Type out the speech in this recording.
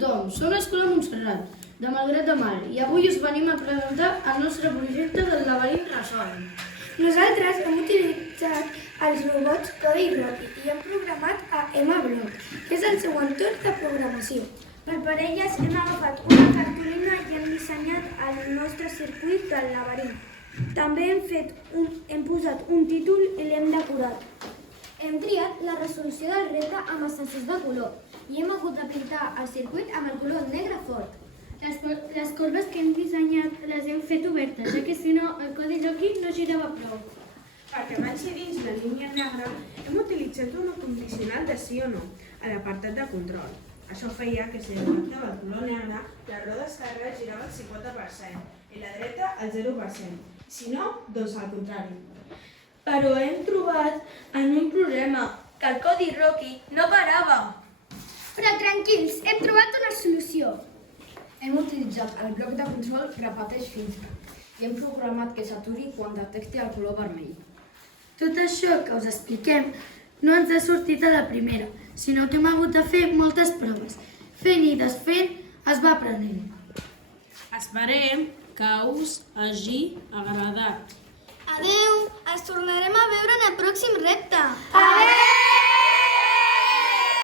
tothom, som l'Escola Montserrat, de Malgrat de Mar, i avui us venim a presentar el nostre projecte del laberint Resol. Nosaltres hem utilitzat els robots Codi Rocky i hem programat a MBlock, que és el seu entorn de programació. Per parelles hem agafat una cartolina i hem dissenyat el nostre circuit del laberint. També hem posat un títol i l'hem decorat. Hem triat la resolució del repte amb extensions de color i hem hagut de pintar el circuit amb el color negre fort. Les corbes que hem dissenyat les hem fet obertes, ja que si no el codi Rocky no girava prou. Perquè avanci dins la línia negra, hem utilitzat una condicional de sí o no a l'apartat de control. Això feia que si detectava el color negre, la roda esquerra girava el 50% i la dreta el 0%. Si no, doncs al contrari. Però hem trobat en un problema, que el codi Rocky no parava. Però tranquils, hem trobat una solució. Hem utilitzat el bloc de control repeteix fins i hem programat que s'aturi quan detecti el color vermell. Tot això que us expliquem no ens ha sortit a la primera, sinó que hem hagut de fer moltes proves. Fent i desfent es va aprenent. Esperem que us hagi agradat. Adeu, ens tornarem a veure en el pròxim repte. Adeu!